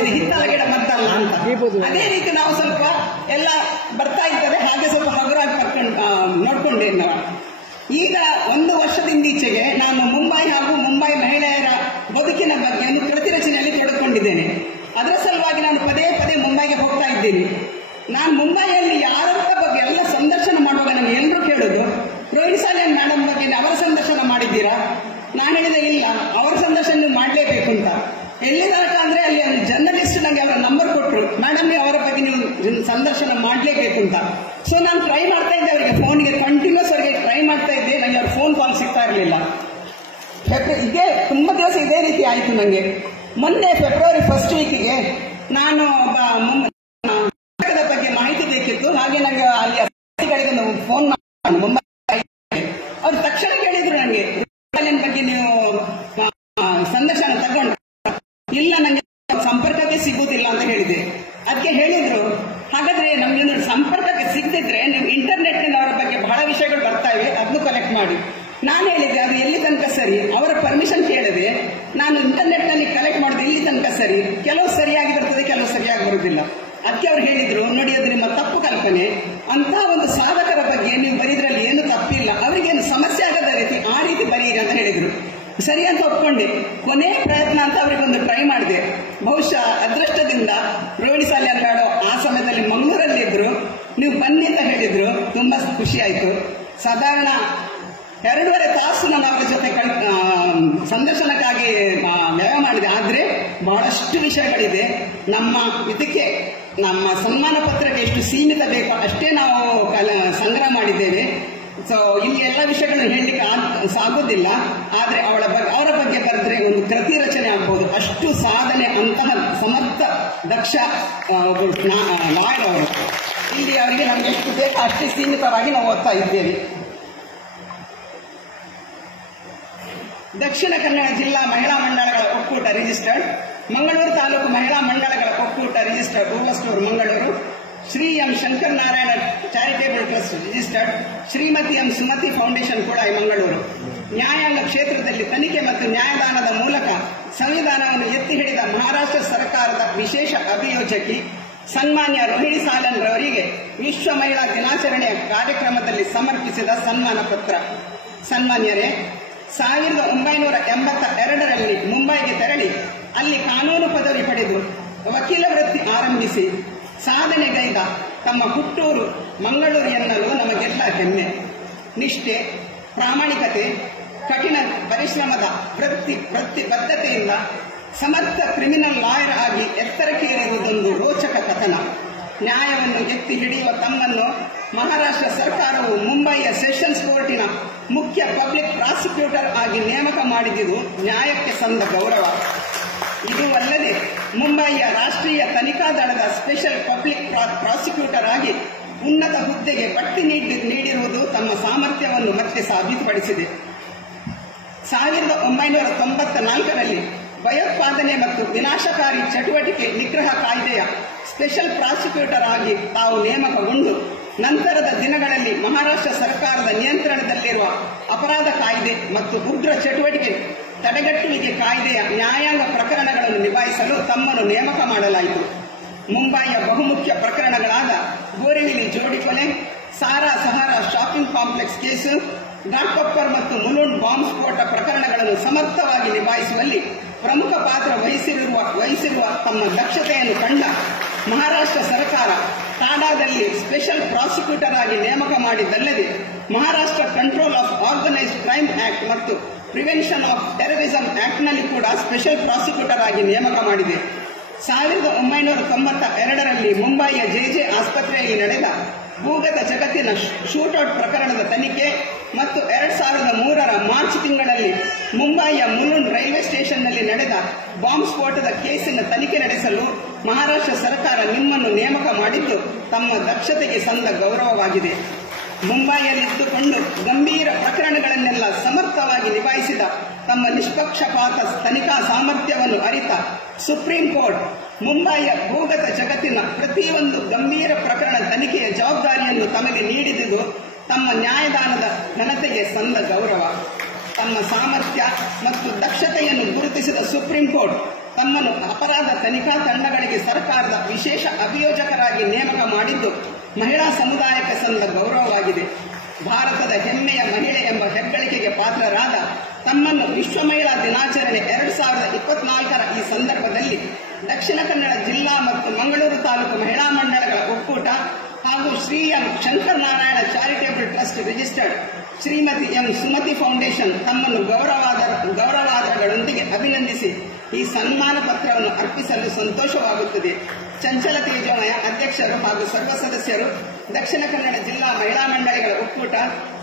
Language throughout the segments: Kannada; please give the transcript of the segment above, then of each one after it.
ಇದು ಹಿತ್ತಲ ಗಿಡ ಮದ್ದಲ್ಲ ಅಂತ. ಅದೇ ರೀತಿ ನಾವು ಸ್ವಲ್ಪ ಎಲ್ಲ ಬರ್ತಾ ಇರ್ತದೆ, ಹಾಗೆ ಸ್ವಲ್ಪ ಹಗುರಾಗಿ ನೋಡ್ಕೊಂಡೆ ನಾವು. ಈಗ 1 ವರ್ಷದಿಂದೀಚೆಗೆ ನಾನು ಮುಂಬೈ ಹಾಗೂ ಮುಂಬೈ ಮಹಿಳೆಯರ ಬದುಕಿನ ಬಗ್ಗೆ ಒಂದು ಕೃತಿ ರಚನೆಯಲ್ಲಿ ತೊಡಕೊಂಡಿದ್ದೇನೆ. ಅದರ ಸಲುವಾಗಿ ನಾನು ಪದೇ ಪದೇ ಮುಂಬೈಗೆ ಹೋಗ್ತಾ ಇದ್ದೀನಿ. ನಾನು ಮುಂಬೈಯಲ್ಲಿ ಯಾರ ಬಗ್ಗೆ ಎಲ್ಲ ಸಂದರ್ಶನ ಮಾಡುವಾಗ ನನಗೆ ಎಲ್ಲರೂ ಕೇಳೋದು, ರೋಹಿಣಿ ಸಾಲಿಯನ್ ಮೇಡಮ್ ಬಗ್ಗೆ ಅವರ ಸಂದರ್ಶನ ಮಾಡಿದ್ದೀರಾ? ನಾನು ಹೇಳಿದೆ ಇಲ್ಲ, ಅವರ ಸಂದರ್ಶನ ಮಾಡಲೇಬೇಕು ಅಂತ. ಎಲ್ಲಿ ತನಕ ಅಂದ್ರೆ ಅಲ್ಲಿ ಒಂದು ಜರ್ನಲಿಸ್ಟ್ ನನಗೆ ಅವರ ನಂಬರ್ ಕೊಟ್ಟರು, ಮೇಡಮ್ ಅವರ ಬಗ್ಗೆ ನೀವು ಸಂದರ್ಶನ ಮಾಡಲೇಬೇಕು ಅಂತ. ಸೊ ನಾನು ಟ್ರೈ ಮಾಡ್ತಾ ಇದ್ದೆ, ಅವರಿಗೆ ಫೋನ್ಗೆ ಕಂಟಿನ್ಯೂಸ್ ಅವರಿಗೆ ಟ್ರೈ ಮಾಡ್ತಾ ಇದ್ದೆ, ನನಗೆ ಅವ್ರ ಫೋನ್ ಕಾಲ್ ಸಿಗ್ತಾ ಇರಲಿಲ್ಲ. ಇದೇ ತುಂಬಾ ದಿವಸ ಇದೇ ರೀತಿ ಆಯಿತು ನನಗೆ. ಮೊನ್ನೆ ಫೆಬ್ರವರಿ 1st ವೀಕಿಗೆ ನಾನು ಬಗ್ಗೆ ಮಾಹಿತಿ ಬೇಕಿತ್ತು, ಹಾಗೆ ನನಗೆ ಅಲ್ಲಿ ಫೋನ್ ಮಾಡಿ ಮುಂಬೈ ಅವ್ರು ತಕ್ಷಣ ಕೇಳಿದ್ರು ನನಗೆ, ಬಗ್ಗೆ ನೀವು ಸಂದರ್ಶನ ತಗೊಂಡ್ರೆ? ಇಲ್ಲ, ನನಗೆ ಸಂಪರ್ಕಕ್ಕೆ ಸಿಗುವುದಿಲ್ಲ ಅಂತ ಹೇಳಿದೆ. ಅದಕ್ಕೆ ಹೇಳಿದ್ರು, ಹಾಗಾದ್ರೆ ನಮ್ಗೆ ಸಂಪರ್ಕಕ್ಕೆ ಸಿಗದಿದ್ರೆ ನೀವು ಇಂಟರ್ನೆಟ್ ನಲ್ಲಿ ಅವರ ಬಗ್ಗೆ ಬಹಳ ವಿಷಯಗಳು ಬರ್ತಾ ಇವೆ, ಅದನ್ನು ಕಲೆಕ್ಟ್ ಮಾಡಿ. ನಾನು ಹೇಳಿದ್ದೆ ಅದು ಎಲ್ಲಿ ತನಕ ಸರಿ, ಅವರ ಪರ್ಮಿಷನ್ ಕೇಳದೆ ನಾನು ಇಂಟರ್ನೆಟ್ ನಲ್ಲಿ ಕಲೆಕ್ಟ್ ಮಾಡಿದ್ರೆ ಎಲ್ಲಿ ತನಕ ಸರಿ? ಕೆಲವು ಸರಿಯಾಗಿ ಬರ್ತದೆ, ಕೆಲವು ಸರಿಯಾಗಿ ಬರುವುದಿಲ್ಲ. ಅದಕ್ಕೆ ಅವ್ರು ಹೇಳಿದ್ರು, ನೋಡಿ ಅದು ನಿಮ್ಮ ತಪ್ಪು ಕಲ್ಪನೆ, ಅಂತ ಒಂದು ಸಾಧಕರ ಬಗ್ಗೆ ನೀವು ಬರೀದ್ರಲ್ಲಿ ಏನು ತಪ್ಪಿಲ್ಲ, ಅವರಿಗೇನು ಸಮಸ್ಯೆ ಆಗದ ರೀತಿ ಆ ರೀತಿ ಬರೀರಿ ಅಂತ ಹೇಳಿದ್ರು. ಸರಿ ಅಂತ ಒಪ್ಕೊಂಡೆ. ಕೊನೆ ಪ್ರಯತ್ನ ಅಂತ ಅವರಿಗೊಂದು ಟ್ರೈ ಮಾಡಿದೆ. ಬಹುಶಃ ಅದೃಷ್ಟದಿಂದ ರೋಹಿಣಿ ಸಾಲಿಯನ್ ಮೇಡಂ ಆ ಸಮಯದಲ್ಲಿ ಮಂಗಳೂರಲ್ಲಿ ಇದ್ರು, ನೀವು ಬನ್ನಿ ಅಂತ ಹೇಳಿದ್ರು. ತುಂಬಾ ಖುಷಿ ಆಯ್ತು. ಸಾಧಾರಣ 2.5 ತಾಸು ನಾನು ಅವರ ಜೊತೆ ಸಂದರ್ಶನಕ್ಕಾಗಿ ವ್ಯಯ ಮಾಡಿದೆ. ಆದ್ರೆ ಬಹಳಷ್ಟು ವಿಷಯಗಳಿದೆ. ನಮ್ಮ ಸನ್ಮಾನ ಪತ್ರಕ್ಕೆ ಎಷ್ಟು ಸೀಮಿತ ಬೇಕೋ ಅಷ್ಟೇ ನಾವು ಸಂಗ್ರಹ ಮಾಡಿದ್ದೇವೆ. ಸೊ ಇಲ್ಲಿ ಎಲ್ಲ ವಿಷಯಗಳನ್ನು ಹೇಳಲಿಕ್ಕೆ ಸಾಗೋದಿಲ್ಲ. ಆದ್ರೆ ಅವರ ಬಗ್ಗೆ ಬರೆದ್ರೆ ಒಂದು ಕೃತಿ ರಚನೆ ಆಗ್ಬಹುದು. ಅಷ್ಟು ಸಾಧನೆ, ಅಂತಹ ಸಮರ್ಥ ದಕ್ಷ ಲಾಯರ್ ಅವರು. ಇಲ್ಲಿ ಅವರಿಗೆ ನಮ್ಗೆ ಎಷ್ಟು ಬೇಕೋ ಅಷ್ಟೇ ಸೀಮಿತವಾಗಿ ನಾವು ಓದ್ತಾ ಇದ್ದೇವೆ. ದಕ್ಷಿಣ ಕನ್ನಡ ಜಿಲ್ಲಾ ಮಹಿಳಾ ಮಂಡಳಗಳ ಒಕ್ಕೂಟ ರಿಜಿಸ್ಟರ್ಡ್, ಮಂಗಳೂರು ತಾಲೂಕು ಮಹಿಳಾ ಮಂಡಳಗಳ ಒಕ್ಕೂಟ registered, rural Mangaluru, Shri M Shankar Narayana charitable trust registered, Shrimati M Sumati foundation ಕೂಡ ಮಂಗಳೂರು. ನ್ಯಾಯಾಂಗ ಕ್ಷೇತ್ರದಲ್ಲಿ ತನಿಖೆ ಮತ್ತು ನ್ಯಾಯದಾನದ ಮೂಲಕ ಸಂವಿಧಾನವನ್ನು ಎತ್ತಿ ಹಿಡಿದ ಮಹಾರಾಷ್ಟ್ರ ಸರ್ಕಾರದ ವಿಶೇಷ ಅಭಿಯೋಜಕಿ ಸನ್ಮಾನ್ಯ ರೋಹಿಣಿ ಸಾಲನ್ ರವರಿಗೆ ವಿಶ್ವ ಮಹಿಳಾ ದಿನಾಚರಣೆಯ ಕಾರ್ಯಕ್ರಮದಲ್ಲಿ ಸಮರ್ಪಿಸಿದ ಸನ್ಮಾನ ಪತ್ರ. ಸನ್ಮಾನ್ಯರೇ, 1982ರಲ್ಲಿ ಮುಂಬೈಗೆ ತೆರಳಿ ಅಲ್ಲಿ ಕಾನೂನು ಪದವಿ ಪಡೆದು ವಕೀಲ ವೃತ್ತಿ ಆರಂಭಿಸಿ ಸಾಧನೆಗೈದ ತಮ್ಮ ಹುಟ್ಟೂರು ಮಂಗಳೂರು ಎನ್ನಲು ನಮಗೆಲ್ಲ ಹೆಮ್ಮೆ. ನಿಷ್ಠೆ, ಪ್ರಾಮಾಣಿಕತೆ, ಕಠಿಣ ಪರಿಶ್ರಮದ ಬದ್ಧತೆಯಿಂದ ಸಮರ್ಥ ಕ್ರಿಮಿನಲ್ ಲಾಯರ್ ಆಗಿ ಎತ್ತರಕ್ಕೇರಿರುವುದೊಂದು ರೋಚಕ ಕಥನ. ನ್ಯಾಯವನ್ನು ಎತ್ತಿ ಹಿಡಿಯುವ ತಮ್ಮನ್ನು ಮಹಾರಾಷ್ಟ್ರ ಸರ್ಕಾರವು ಮುಂಬಯಿಯ ಸೆಷನ್ಸ್ ಕೋರ್ಟಿನ ಮುಖ್ಯ ಪಬ್ಲಿಕ್ ಪ್ರಾಸಿಕ್ಯೂಟರ್ ಆಗಿ ನೇಮಕ ಮಾಡಿದುದು ನ್ಯಾಯಕ್ಕೆ ಸಂದ ಗೌರವ. ಇದು ಅಲ್ಲದೆ ಮುಂಬಯಿಯ ರಾಷ್ಟ್ರೀಯ ತನಿಖಾ ದಳದ ಸ್ಪೆಷಲ್ ಪಬ್ಲಿಕ್ ಪ್ರಾಸಿಕ್ಯೂಟರ್ ಆಗಿ ಉನ್ನತ ಹುದ್ದೆಗೆ ಬಡ್ತಿ ನೀಡಿರುವುದು ತಮ್ಮ ಸಾಮರ್ಥ್ಯವನ್ನು ಮತ್ತೆ ಸಾಬೀತುಪಡಿಸಿದೆ. 1994ರಲ್ಲಿ ಭಯೋತ್ಪಾದನೆ ಮತ್ತು ವಿನಾಶಕಾರಿ ಚಟುವಟಿಕೆ ನಿಗ್ರಹ ಕಾಯ್ದೆಯ ಸ್ಪೆಷಲ್ ಪ್ರಾಸಿಕ್ಯೂಟರ್ ಆಗಿ ತಾವು ನೇಮಕಗೊಂಡು ನಂತರದ ದಿನಗಳಲ್ಲಿ ಮಹಾರಾಷ್ಟ್ರ ಸರ್ಕಾರದ ನಿಯಂತ್ರಣದಲ್ಲಿರುವ ಅಪರಾಧ ಕಾಯ್ದೆ ಮತ್ತು ಉಗ್ರ ಚಟುವಟಿಕೆ ತಡೆಗಟ್ಟುವಿಕೆ ಕಾಯ್ದೆಯ ನ್ಯಾಯಾಂಗ ಪ್ರಕರಣಗಳನ್ನು ನಿಭಾಯಿಸಲು ತಮ್ಮನ್ನು ನೇಮಕ ಮಾಡಲಾಯಿತು. ಮುಂಬಯಿಯ ಬಹುಮುಖ್ಯ ಪ್ರಕರಣಗಳಾದ ಬೋರಿವಿಲಿ ಜೋಡಿ ಕೊಲೆ, Sara Sahara shopping complex case, Ghatkopar ಮತ್ತು ಮುಲುಂಡ್ ಬಾಂಬ್ ಸ್ಫೋಟ ಪ್ರಕರಣಗಳನ್ನು ಸಮರ್ಥವಾಗಿ ನಿಭಾಯಿಸುವಲ್ಲಿ ಪ್ರಮುಖ ಪಾತ್ರ ವಹಿಸಿರುವ ತಮ್ಮ ದಕ್ಷತೆಯನ್ನು ಕಂಡ ಮಹಾರಾಷ್ಟ್ರ ಸರ್ಕಾರ ಟಾಡಾದಲ್ಲಿ ಸ್ಪೆಷಲ್ ಪ್ರಾಸಿಕ್ಯೂಟರ್ ಆಗಿ ನೇಮಕ ಮಾಡಿದ್ದಲ್ಲದೆ Maharashtra control of organised crime act ಮತ್ತು ಪ್ರಿವೆನ್ಷನ್ ಆಫ್ ಟೆರರಿಸಂ ಆಕ್ಟ್ನಲ್ಲಿ ಕೂಡ ಸ್ಪೆಷಲ್ ಪ್ರಾಸಿಕ್ಯೂಟರ್ ಆಗಿ ನೇಮಕ ಮಾಡಿದೆ. 1992ರಲ್ಲಿ ಮುಂಬಯಿಯ ಜೆ ಆಸ್ಪತ್ರೆಯಲ್ಲಿ ನಡೆದ ಭೂಗತ ಜಗತ್ತಿನ ಶೂಟೌಟ್ ಪ್ರಕರಣದ ತನಿಖೆ ಮತ್ತು 2003ರ ಮಾರ್ಚ್ ತಿಂಗಳಲ್ಲಿ ಮುಂಬಯಿಯ ಮುಲುಂಡ್ ರೈಲ್ವೆ ಸ್ಟೇಷನ್ನಲ್ಲಿ ನಡೆದ ಬಾಂಬ್ ಸ್ಫೋಟದ ಕೇಸಿನ ತನಿಖೆ ನಡೆಸಲು ಮಹಾರಾಷ್ಟ್ರ ಸರ್ಕಾರ ನಿಮ್ಮನ್ನು ನೇಮಕ ಮಾಡಿದ್ದು ತಮ್ಮ ದಕ್ಷತೆಗೆ ಸಂದ ಗೌರವವಾಗಿದೆ. ಮುಂಬಯಿಯಲ್ಲಿದ್ದುಕೊಂಡು ಗಂಭೀರ ಪ್ರಕರಣಗಳನ್ನೆಲ್ಲ ಸಮರ್ಥವಾಗಿ ನಿಭಾಯಿಸಿದ ತಮ್ಮ ನಿಷ್ಪಕ್ಷಪಾತ ತನಿಖಾ ಸಾಮರ್ಥ್ಯವನ್ನು ಅರಿತ ಸುಪ್ರೀಂ ಕೋರ್ಟ್ ಮುಂಬಯಿಯ ಭೂಗತ ಜಗತ್ತಿನ ಪ್ರತಿಯೊಂದು ಗಂಭೀರ ಪ್ರಕರಣ ತನಿಖೆಯ ಜವಾಬ್ದಾರಿಯನ್ನು ತಮಗೆ ನೀಡಿದುದು ತಮ್ಮ ನ್ಯಾಯದಾನದ ಘನತೆಗೆ ಸಂದ ಗೌರವ. ತಮ್ಮ ಸಾಮರ್ಥ್ಯ ಮತ್ತು ದಕ್ಷತೆಯನ್ನು ಗುರುತಿಸಿದ ಸುಪ್ರೀಂ ಕೋರ್ಟ್ ತಮ್ಮನ್ನು ಅಪರಾಧ ತನಿಖಾ ತಂಡಗಳಿಗೆ ಸರ್ಕಾರದ ವಿಶೇಷ ಅಭಿಯೋಜಕರಾಗಿ ನೇಮಕ ಮಾಡಿದ್ದು ಮಹಿಳಾ ಸಮುದಾಯಕ್ಕೆ ಸಂದ ಗೌರವವಾಗಿದೆ. ಭಾರತದ ಹೆಮ್ಮೆಯ ಮಹಿಳೆ ಎಂಬ ಹೆಗ್ಗಳಿಕೆಗೆ ಪಾತ್ರರಾದ ತಮ್ಮನ್ನು ವಿಶ್ವ ಮಹಿಳಾ ದಿನಾಚರಣೆ 2024ರ ಈ ಸಂದರ್ಭದಲ್ಲಿ ದಕ್ಷಿಣ ಕನ್ನಡ ಜಿಲ್ಲಾ ಮತ್ತು ಮಂಗಳೂರು ತಾಲೂಕು ಮಹಿಳಾ ಮಂಡಳಗಳ ಒಕ್ಕೂಟ ಹಾಗೂ Shri M Shankaranarayana charitable trust registered Shrimati M Sumati foundation ತಮ್ಮನ್ನು ಗೌರವಾದರಗಳೊಂದಿಗೆ ಅಭಿನಂದಿಸಿ ಈ ಸನ್ಮಾನ ಪತ್ರವನ್ನು ಅರ್ಪಿಸಲು ಸಂತೋಷವಾಗುತ್ತದೆ. ಚಂಚಲ ತೇಜಮಯ ಅಧ್ಯಕ್ಷರು ಹಾಗೂ ಸರ್ವ ಸದಸ್ಯರು, ದಕ್ಷಿಣ ಕನ್ನಡ ಜಿಲ್ಲಾ ಮಹಿಳಾ ಮಂಡಳಿಗಳ ಒಕ್ಕೂಟ,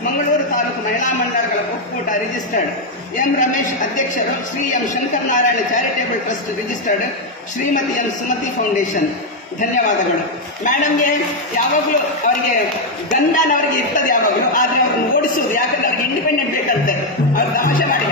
ಮಂಗಳೂರು ತಾಲೂಕು ಮಹಿಳಾ ಮಂಡಳಗಳ ಒಕ್ಕೂಟ ರಿಜಿಸ್ಟರ್ಡ್ ಎಂ ರಮೇಶ್ ಅಧ್ಯಕ್ಷರು, Shri M Shankaranarayana charitable trust registered Shrimati M Sumati foundation. ಧನ್ಯವಾದಗಳು. ಮೇಡಮ್ಗೆ ಯಾವಾಗಲೂ ಅವರಿಗೆ ಗನ್ ಮ್ಯಾನ್ ಅವರಿಗೆ ಇರ್ತದೆ ಯಾವಾಗಲೂ, ಆದ್ರೆ ಅವ್ರನ್ನ ಓಡಿಸುವುದು, ಯಾಕಂದ್ರೆ ಅವ್ರಿಗೆ ಇಂಡಿಪೆಂಡೆಂಟ್ ಬೇಕಂತೆ, ಅವ್ರು ತಮಾಷೆ ಮಾಡಿ